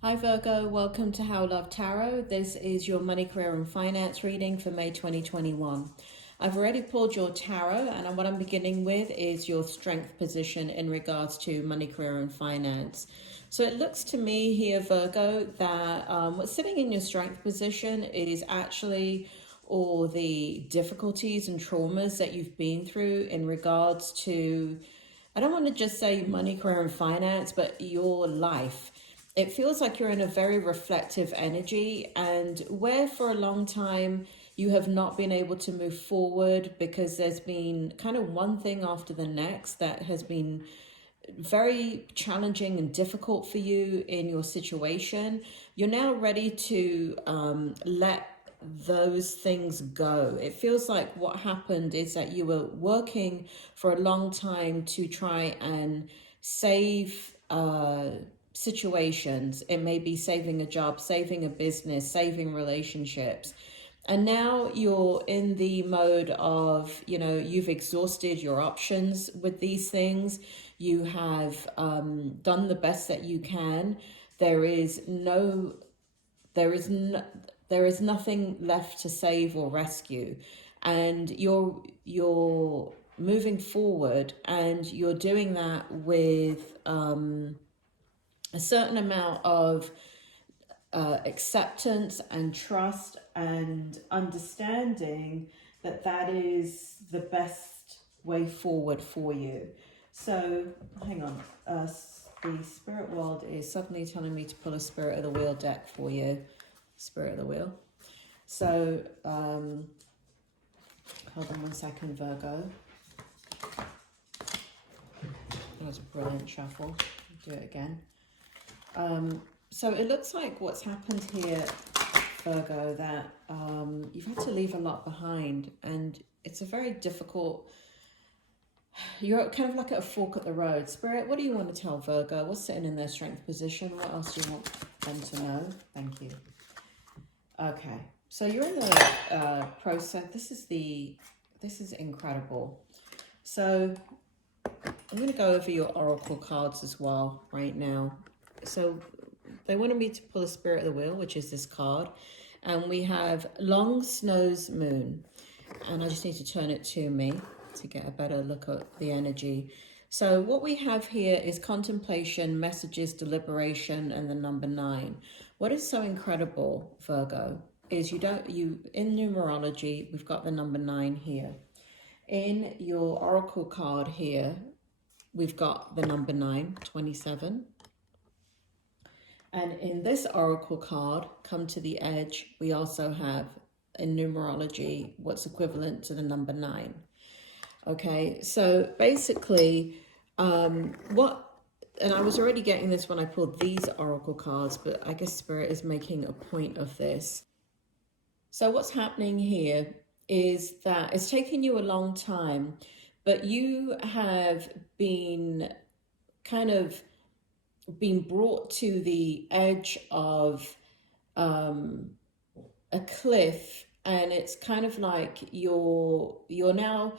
Hi Virgo, welcome to How Love Tarot. This is your money, career and finance reading for May 2021. I've already pulled your tarot and what I'm beginning with is your strength position in regards to money, career and finance. So it looks to me here, Virgo, that what's sitting in your strength position is actually all the difficulties and traumas that you've been through in regards to, I don't want to just say money, career and finance, but your life. It feels like you're in a very reflective energy, and where for a long time you have not been able to move forward because there's been kind of one thing after the next that has been very challenging and difficult for you in your situation. You're now ready to let those things go. It feels like what happened is that you were working for a long time to try and save situations. It may be saving a job, saving a business, saving relationships. And now you're in the mode of, you've exhausted your options with these things. You have done the best that you can. There is nothing left to save or rescue. And you're moving forward, and you're doing that with a certain amount of acceptance and trust and understanding that that is the best way forward for you. So hang on, the spirit world is suddenly telling me to pull a Spirit of the Wheel deck for you. Spirit of the Wheel. So hold on one second, Virgo. That was a brilliant shuffle. Do it again. So it looks like what's happened here, Virgo, that you've had to leave a lot behind, and it's a very difficult, you're kind of like at a fork at the road. Spirit, what do you want to tell Virgo? What's sitting in their strength position? What else do you want them to know? Thank you. Okay, so you're in the process. This is incredible. So I'm going to go over your oracle cards as well right now. So they wanted me to pull a Spirit of the Wheel, which is this card. And we have Long Snow's Moon. And I just need to turn it to me to get a better look at the energy. So what we have here is contemplation, messages, deliberation, and the number 9. What is so incredible, Virgo, is in numerology, we've got the number 9 here. In your oracle card here, we've got the number 9, 27. And in this oracle card, Come to the Edge, we also have in numerology what's equivalent to the number 9. Okay, so basically, and I was already getting this when I pulled these oracle cards, but I guess Spirit is making a point of this. So what's happening here is that it's taken you a long time, but you have been kind of being brought to the edge of a cliff, and it's kind of like you're now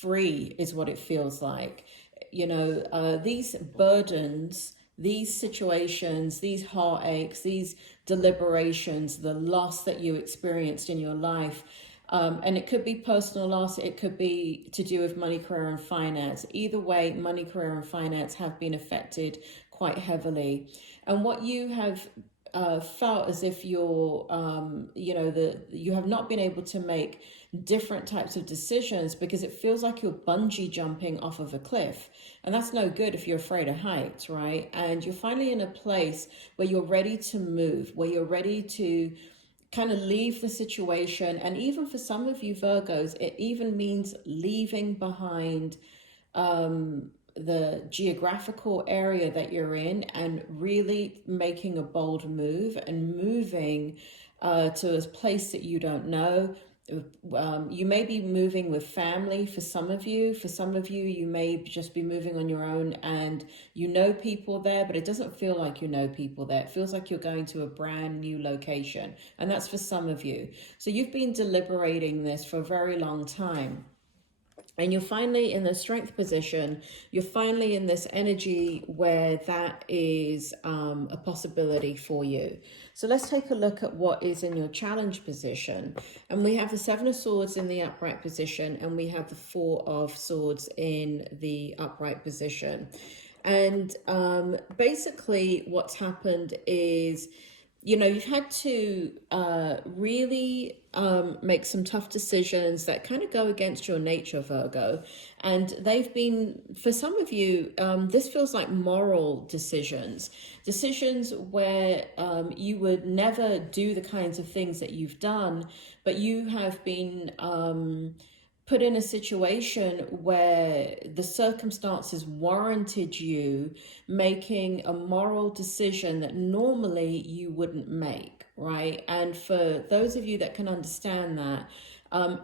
free is what it feels like. These burdens, these situations, these heartaches, these deliberations, the loss that you experienced in your life, and it could be personal loss, it could be to do with money, career and finance. Either way, money, career and finance have been affected quite heavily. And what you have felt as if you have not been able to make different types of decisions because it feels like you're bungee jumping off of a cliff. And that's no good if you're afraid of heights, right? And you're finally in a place where you're ready to move, where you're ready to kind of leave the situation. And even for some of you Virgos, it even means leaving behind the geographical area that you're in and really making a bold move and moving to a place that you don't know. You may be moving with family for some of you. For some of you, you may just be moving on your own and you know people there, but it doesn't feel like you know people there. It feels like you're going to a brand new location. And that's for some of you. So you've been deliberating this for a very long time. And you're finally in the strength position. You're finally in this energy where that is a possibility for you. So let's take a look at what is in your challenge position. And we have the Seven of Swords in the upright position, and we have the Four of Swords in the upright position. And basically what's happened is, you know, you've had to really make some tough decisions that kind of go against your nature, Virgo. And they've been, for some of you, this feels like moral decisions, decisions where you would never do the kinds of things that you've done, but you have been put in a situation where the circumstances warranted you making a moral decision that normally you wouldn't make, right? And for those of you that can understand that,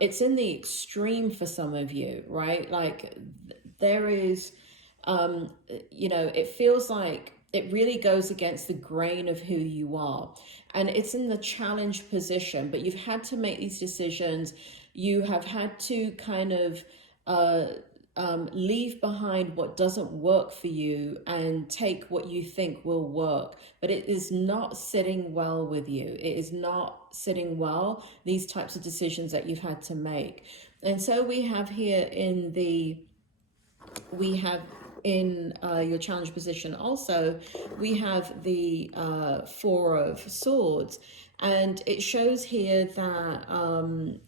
it's in the extreme for some of you, right? Like there is, you know, it feels like it really goes against the grain of who you are. And it's in the challenge position, but you've had to make these decisions. You have had to kind of leave behind what doesn't work for you and take what you think will work. But it is not sitting well with you. It is not sitting well, these types of decisions that you've had to make. And so we have here in the, we have in your challenge position also, we have the Four of Swords. And it shows here that,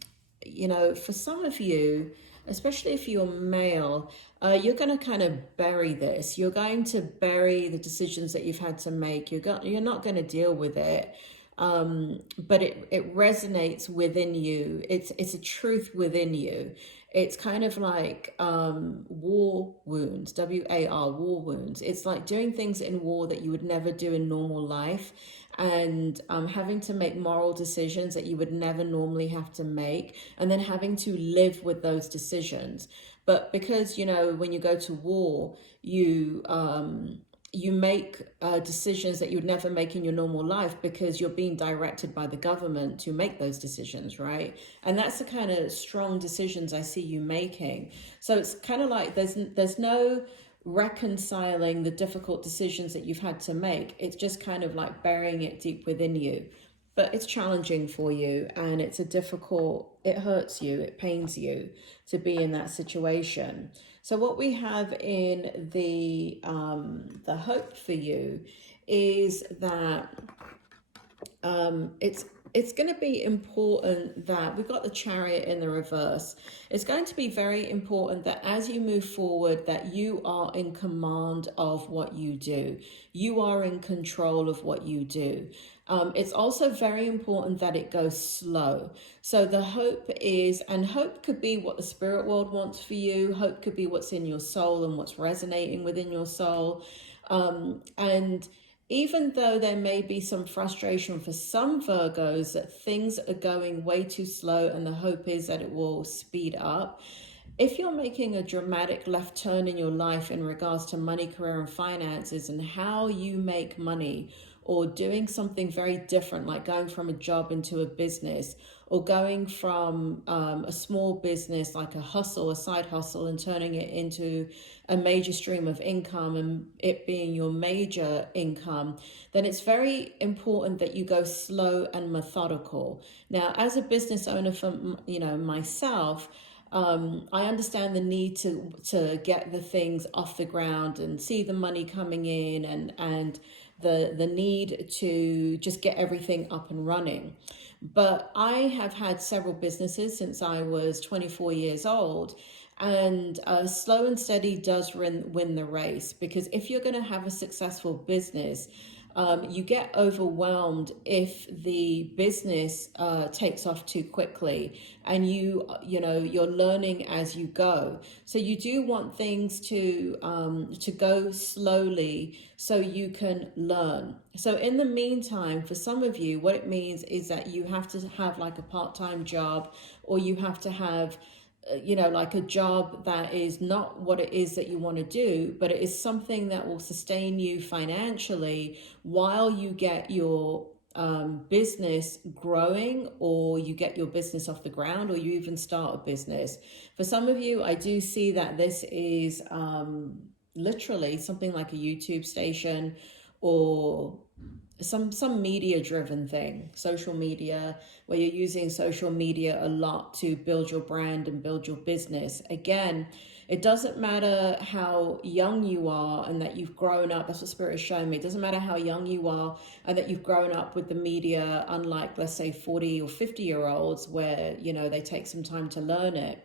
you know, for some of you, especially if you're male, you're going to kind of bury this. You're going to bury the decisions that you've had to make. You're not going to deal with it. But it resonates within you. It's a truth within you. It's kind of like war wounds, W-A-R, war wounds. It's like doing things in war that you would never do in normal life, and having to make moral decisions that you would never normally have to make, and then having to live with those decisions. But because, you know, when you go to war, you make decisions that you would never make in your normal life because you're being directed by the government to make those decisions, right? And that's the kind of strong decisions I see you making. So it's kind of like there's no reconciling the difficult decisions that you've had to make. It's just kind of like burying it deep within you. But it's challenging for you, and it's a difficult, it hurts you, it pains you to be in that situation. So what we have in the hope for you is that it's going to be important that we've got the Chariot in the reverse. It's going to be very important that as you move forward, that you are in command of what you do. You are in control of what you do. It's also very important that it goes slow. So the hope is, and hope could be what the spirit world wants for you. Hope could be what's in your soul and what's resonating within your soul. And even though there may be some frustration for some Virgos that things are going way too slow, and the hope is that it will speed up, if you're making a dramatic left turn in your life in regards to money, career, and finances, and how you make money, or doing something very different, like going from a job into a business, or going from a small business, like a hustle, a side hustle, and turning it into a major stream of income, and it being your major income, then it's very important that you go slow and methodical. Now, as a business owner, for myself, I understand the need to get the things off the ground and see the money coming in, and the need to just get everything up and running. But I have had several businesses since I was 24 years old, and slow and steady does win the race, because if you're going to have a successful business, you get overwhelmed if the business takes off too quickly, and you're learning as you go. So you do want things to go slowly so you can learn. So in the meantime, for some of you, what it means is that you have to have like a part-time job, or you have to have like a job that is not what it is that you want to do, but it is something that will sustain you financially while you get your business growing, or you get your business off the ground, or you even start a business. For some of you, I do see that this is literally something like a YouTube station, or some media driven thing, social media, where you're using social media a lot to build your brand and build your business. Again, it doesn't matter how young you are and that you've grown up. That's what Spirit is showing me. It doesn't matter how young you are and that you've grown up with the media, unlike, let's say, 40 or 50-year-olds where, you know, they take some time to learn it.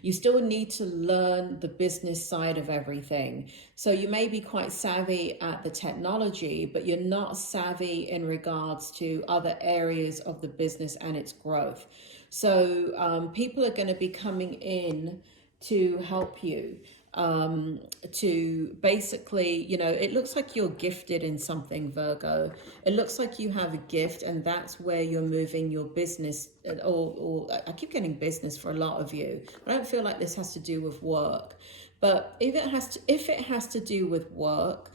You still need to learn the business side of everything. So you may be quite savvy at the technology, but you're not savvy in regards to other areas of the business and its growth. So people are going to be coming in to help you, to basically, you know, it looks like you're gifted in something, Virgo. It looks like you have a gift, and that's where you're moving your business, or I keep getting business for a lot of you. I don't feel like this has to do with work, but if it has to do with work,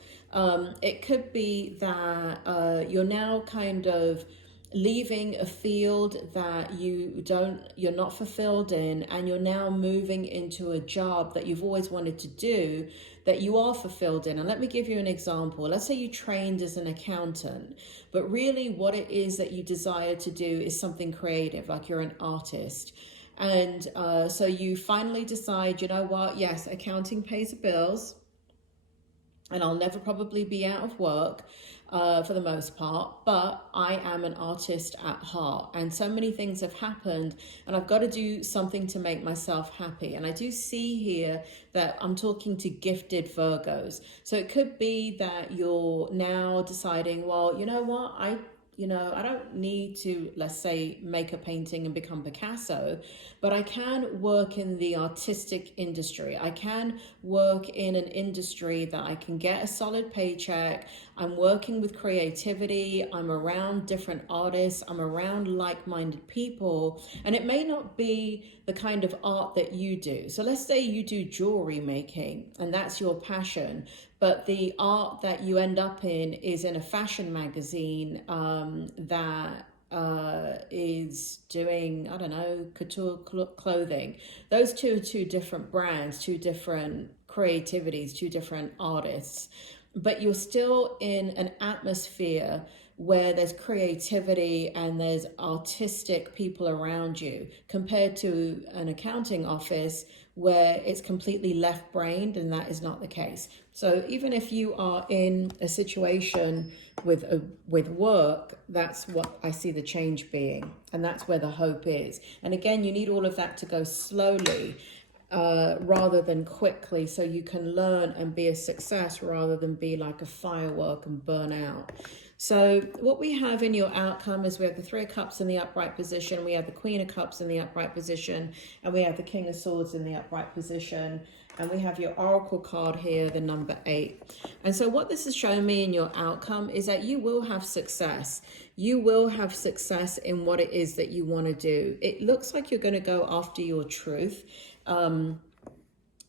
it could be that you're now kind of leaving a field that you're not fulfilled in, and you're now moving into a job that you've always wanted to do, that you are fulfilled in. And let me give you an example. Let's say you trained as an accountant, but really what it is that you desire to do is something creative, like you're an artist. And so you finally decide, you know what, yes, accounting pays the bills, and I'll never probably be out of work for the most part, but I am an artist at heart, and so many things have happened, and I've got to do something to make myself happy. And I do see here that I'm talking to gifted Virgos. So it could be that you're now deciding, well, you know what, I don't need to, let's say, make a painting and become Picasso, but I can work in the artistic industry. I can work in an industry that I can get a solid paycheck. I'm working with creativity. I'm around different artists. I'm around like-minded people. And it may not be the kind of art that you do. So let's say you do jewelry making and that's your passion, but the art that you end up in is in a fashion magazine that is doing, I don't know, couture clothing. Those two are two different brands, two different creativities, two different artists, but you're still in an atmosphere where there's creativity and there's artistic people around you, compared to an accounting office where it's completely left-brained, and that is not the case. So even if you are in a situation with work, that's what I see the change being, and that's where the hope is. And again, you need all of that to go slowly rather than quickly, so you can learn and be a success rather than be like a firework and burn out. So what we have in your outcome is we have the Three of Cups in the upright position, we have the Queen of Cups in the upright position, and we have the King of Swords in the upright position, and we have your Oracle card here, the number 8. And so what this is showing me in your outcome is that you will have success. You will have success in what it is that you want to do. It looks like you're going to go after your truth.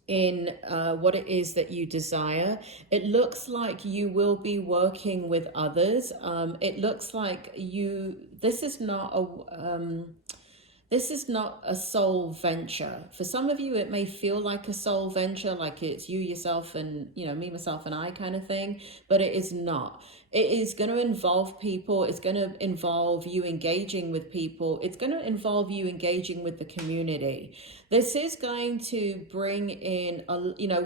In what it is that you desire. It looks like you will be working with others. It looks like this is not a soul venture. For some of you, it may feel like a soul venture, like it's you, yourself, and, you know, me, myself, and I kind of thing, but it is not. It is going to involve people. It's going to involve you engaging with people. It's going to involve you engaging with the community. This is going to bring in,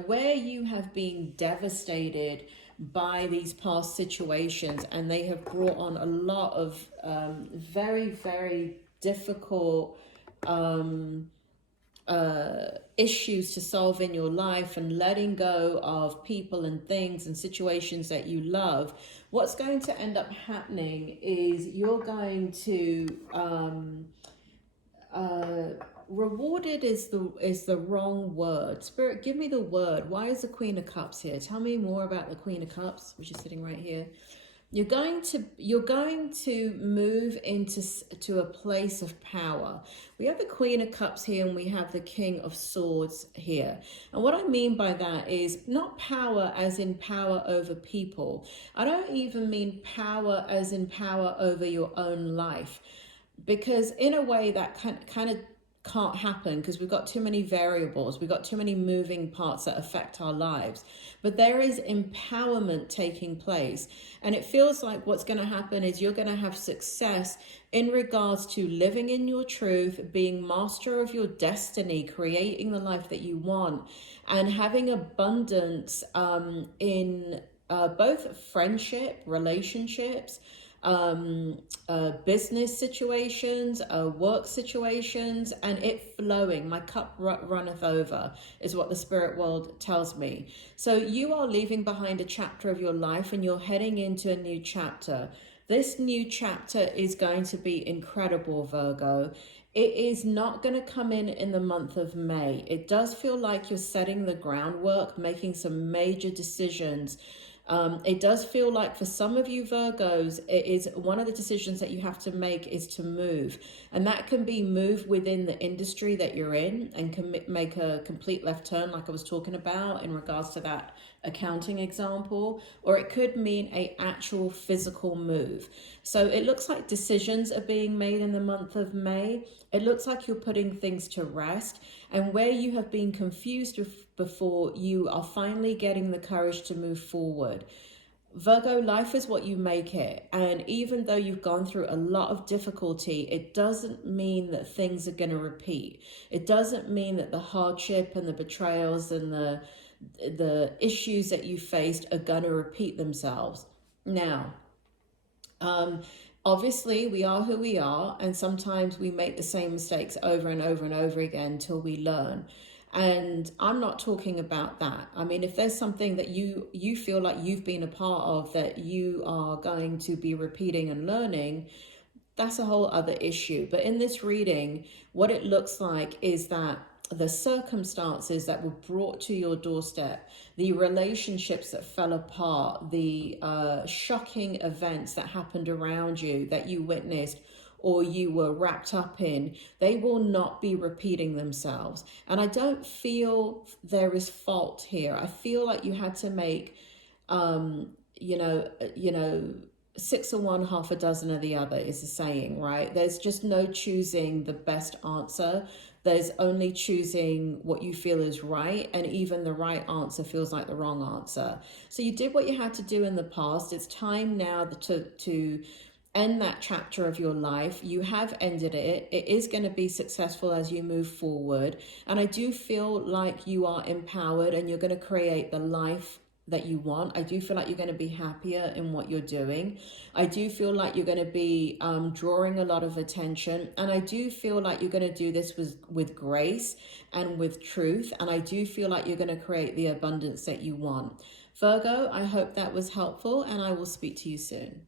where you have been devastated by these past situations, and they have brought on a lot of very, very difficult issues to solve in your life, and letting go of people and things and situations that you love. What's going to end up happening is you're going to rewarded is the wrong word. Spirit, give me the word. Why is the Queen of Cups here? Tell me more about the Queen of Cups, which is sitting right here. you're going to move to a place of power. We have the Queen of Cups here and we have the King of Swords here. And what I mean by that is not power as in power over people. I don't even mean power as in power over your own life, because in a way that kind of can't happen, because we've got too many variables, we've got too many moving parts that affect our lives. But there is empowerment taking place, and it feels like what's going to happen is you're going to have success in regards to living in your truth, being master of your destiny, creating the life that you want, and having abundance in both friendship, relationships, business situations, work situations, and it flowing. My cup runneth over is what the spirit world tells me. So you are leaving behind a chapter of your life and you're heading into a new chapter. This new chapter is going to be incredible, Virgo. It is not going to come in the month of May. It does feel like you're setting the groundwork, making some major decisions. It does feel like for some of you Virgos, it is one of the decisions that you have to make is to move. And that can be move within the industry that you're in and can make a complete left turn like I was talking about in regards to that accounting example, or it could mean a actual physical move. So it looks like decisions are being made in the month of May. It looks like you're putting things to rest, and where you have been confused before, you are finally getting the courage to move forward. Virgo, life is what you make it. And even though you've gone through a lot of difficulty, it doesn't mean that things are going to repeat. It doesn't mean that the hardship and the betrayals and the issues that you faced are going to repeat themselves. Now, obviously we are who we are, and sometimes we make the same mistakes over and over and over again until we learn. And I'm not talking about that. I mean, if there's something that you feel like you've been a part of that you are going to be repeating and learning, that's a whole other issue. But in this reading, what it looks like is that the circumstances that were brought to your doorstep, the relationships that fell apart, the shocking events that happened around you that you witnessed or you were wrapped up in, they will not be repeating themselves. And I don't feel there is fault here. I feel like you had to make, you know, 6 of one, half a dozen of the other is the saying, right? There's just no choosing the best answer. There's only choosing what you feel is right, and even the right answer feels like the wrong answer. So you did what you had to do in the past. It's time now to end that chapter of your life. You have ended it. It is going to be successful as you move forward. And I do feel like you are empowered and you're going to create the life that you want. I do feel like you're going to be happier in what you're doing. I do feel like you're going to be drawing a lot of attention. And I do feel like you're going to do this with grace and with truth. And I do feel like you're going to create the abundance that you want. Virgo, I hope that was helpful, and I will speak to you soon.